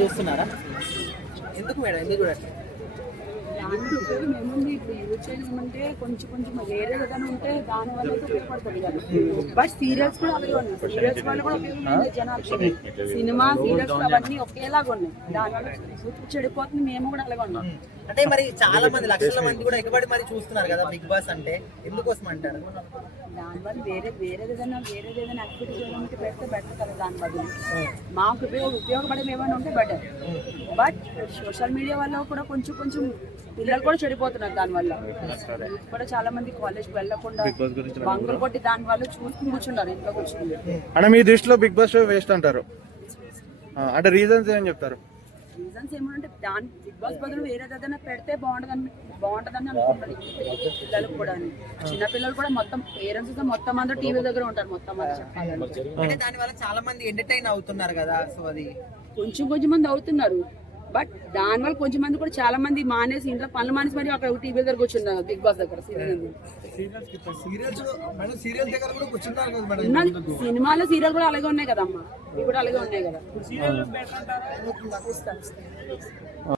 చూస్తున్నారా? ఎందుకు మేడం? ఎందుకు చూడండి ఇప్పుడు యూజ్ చేయడం అంటే కొంచెం కొంచెం వేరే ఏదైనా ఉంటే దాని వల్ల ఉపయోగపడుతుంది కదా. బట్ సీరియల్స్ కూడా అలాగే ఉన్నాయి. సీరియల్స్ వల్ల కూడా ఉపయోగం జనాలకి సినిమా సీరియల్స్ అవన్నీ ఒకేలాగా ఉన్నాయి. దాని వల్ల చూపు చెడిపోతుంది మేము కూడా అలాగే ఉన్నాం. అంటే మరి చాలా మంది లక్షల మంది కూడా ఎగబడి మరి చూస్తున్నారు కదా బిగ్ బాస్ అంటే. ఎందుకోసం అంటారు? దానివల్ల వేరే వేరేది ఏదైనా వేరేది ఏదైనా యాక్టివిటీ చేయడానికి పెడితే బెటర్ కదా దాని బదులు. మాకు ఉపయోగ ఉపయోగపడేవి ఏమైనా ఉంటే బెటర్ బట్ సోషల్ మీడియా వల్ల కూడా కొంచెం కొంచెం పిల్లలు కూడా చెడిపోతున్నారు దానివల్ల. కూడా చాలా మంది కాలేజ్కి వెళ్ళకుండా బంకులు కొట్టి దాని వల్ల చూసుకుని కూర్చున్నారు ఇంట్లో కూర్చుని. అంటే మీ దృష్టిలో బిగ్ బాస్ షో వేస్ట్ అంటారు. ఆ, అంటే రీజన్స్ ఏం చెప్తారు? రీజన్స్ ఏమంటే దాని బిగ్ బాస్ బదులు వేరే ఏదైనా పెడితే బాగుంటుందని బాగుంటుందని అనుకుంటారు పిల్లలకు కూడా చిన్న పిల్లలు కూడా మొత్తం పేరెంట్స్ మొత్తం అందరూ టీవీ దగ్గర ఉంటారు మొత్తం అందరూ చెప్పాలంటే. అంటే దాని వల్ల చాలా మంది ఎంటర్టైన్ అవుతున్నారు కదా సో అది. కొంచెం కొంచెం మంది అవుతున్నారు. బట్ దానివల్ల కొంచెం మంది కూడా చాలా మంది మానేసి ఇంట్లో పనులు మానేసి మరి అక్కడ టీవీ దగ్గర కూర్చున్నారు బిగ్ బాస్ దగ్గర సినిమాలో సీరియల్ కూడా అలాగే ఉన్నాయి కదమ్మా ఇవి కూడా అలాగే ఉన్నాయి కదా.